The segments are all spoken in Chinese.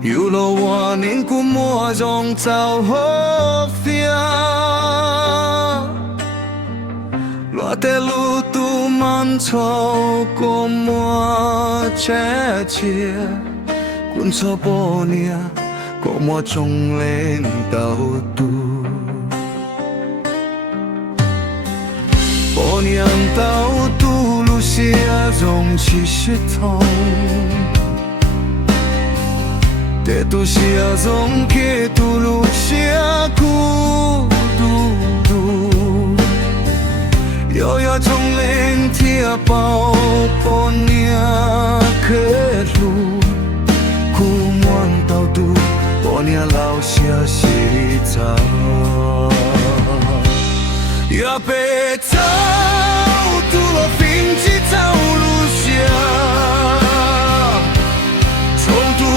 有了我凝固莫中造好风，落得路途漫长，过莫切切，滚错波年，过莫中连到度，波年到度路下容起石头。te tu sia zong ke tu lu sia ku du yo yo trong lên thia bao pon nia ke lu ku muan tao tu pon nia lao sia si ta ya pe tao tu lo fin chi tao lu sia trong tu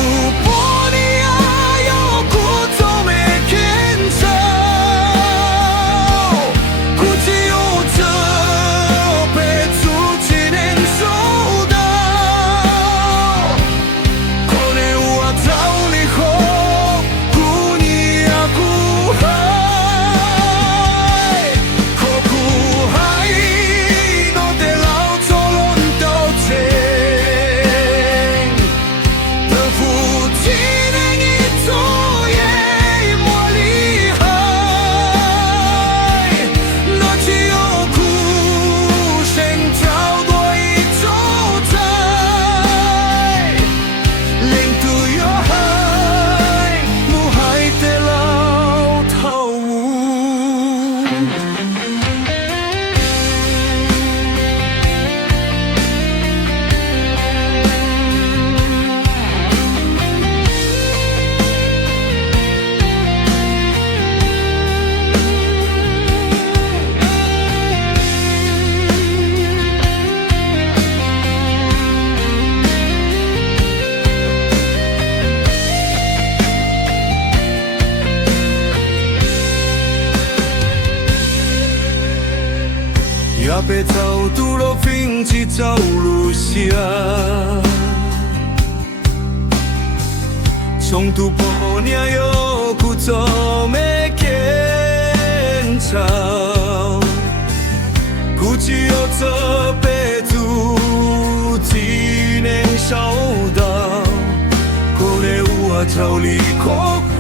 也别走拄路fin只走路下，从突破年有故走没见潮，估计有这辈子只能收到，可怜我逃离可。